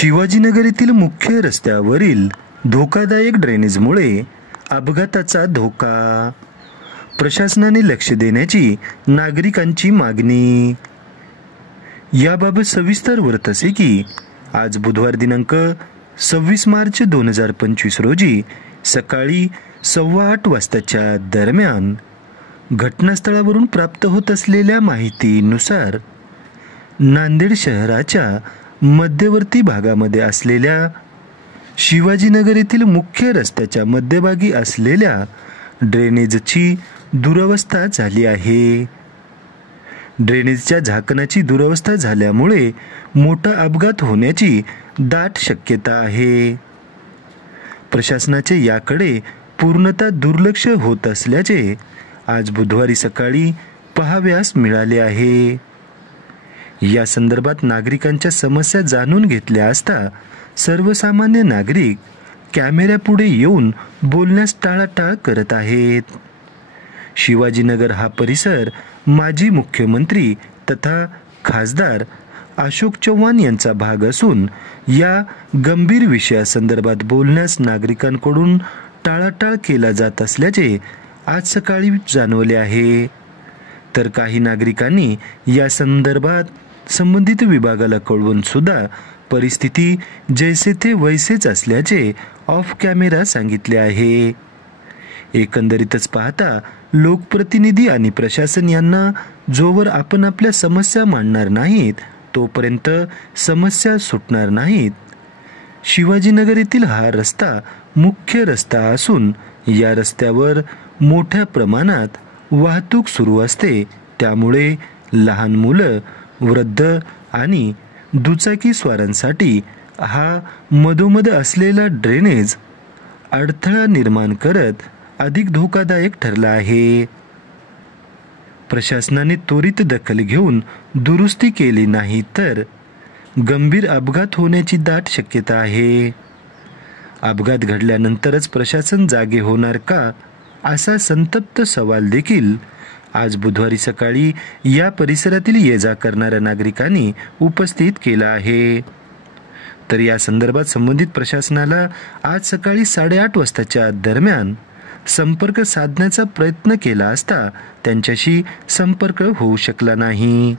शिवाजीनगर येथील मुख्य रस्त्यावरील धोकादायक ड्रेनेजमुळे अपघाताचा धोका. प्रशासनाने लक्ष देण्याची नागरिकांची मागणी. याबाबत सविस्तर वृत्त असे की आज बुधवार दिनांक 26 मार्च 2025 रोजी सकाळी 8:15 वाजताच्या दरम्यान घटनास्थळावरून प्राप्त होत असलेल्या माहितीनुसार नांदेड शहराच्या मध्यवर्ती भागामध्ये असलेल्या शिवाजीनगर येथील मुख्य रस्त्याच्या मध्यभागी असलेल्या ड्रेनेजची दुरवस्था झाली आहे. ड्रेनेजच्या झाकणाची दुरवस्था झाल्यामुळे मोठा अपघात होण्याची दाट शक्यता आहे. प्रशासनाचे याकडे पूर्णतः दुर्लक्ष होत असल्याचे आज बुधवारी सकाळी पाहावयास मिळाले आहे. या संदर्भात नागरिकांच्या समस्या जाणून घेतल्या असता सर्वसामान्य नागरिक कॅमेऱ्यापुढे येऊन बोलण्यास टाळाटाळ करत आहेत. शिवाजीनगर हा परिसर माजी मुख्यमंत्री तथा खासदार अशोक चव्हाण यांचा भाग असून या गंभीर विषयासंदर्भात बोलण्यास नागरिकांकडून टाळाटाळ केला जात असल्याचे आज सकाळी जाणवले आहे. तर काही नागरिकांनी या संदर्भात संबंधित विभागाला कळवून सुद्धा परिस्थिती जैसे थे वैसेच असल्याचे ऑफ कॅमेरा सांगितले आहे. एकंदरीतच पाहता लोकप्रतिनिधी आणि प्रशासन यांना जोवर आपण आपल्या समस्या मांडणार नाहीत तोपर्यंत समस्या सुटणार नाहीत. शिवाजीनगर येथील हा रस्ता मुख्य रस्ता असून या रस्त्यावर मोठ्या प्रमाणात वाहतूक सुरू असते. त्यामुळे लहान मुलं, वृद्ध आणि दुचाकी स्वारांसाठी हा मधोमध असलेला ड्रेनेज अडथळा निर्माण करत अधिक धोकादायक ठरला आहे. प्रशासनाने त्वरित दखल घेऊन दुरुस्ती केली नाही तर गंभीर अपघात होण्याची दाट शक्यता आहे. अपघात घडल्यानंतरच प्रशासन जागे होणार का असा संतप्त सवाल देखील आज बुधवारी सकाळी या परिसरातील ये-जा करणाऱ्या नागरिकांनी उपस्थित केला आहे. तर या संदर्भात संबंधित प्रशासनाला आज सकाळी 8:30 वाजताच्या दरम्यान संपर्क साधण्याचा प्रयत्न केला असता त्यांच्याशी संपर्क होऊ शकला नाही.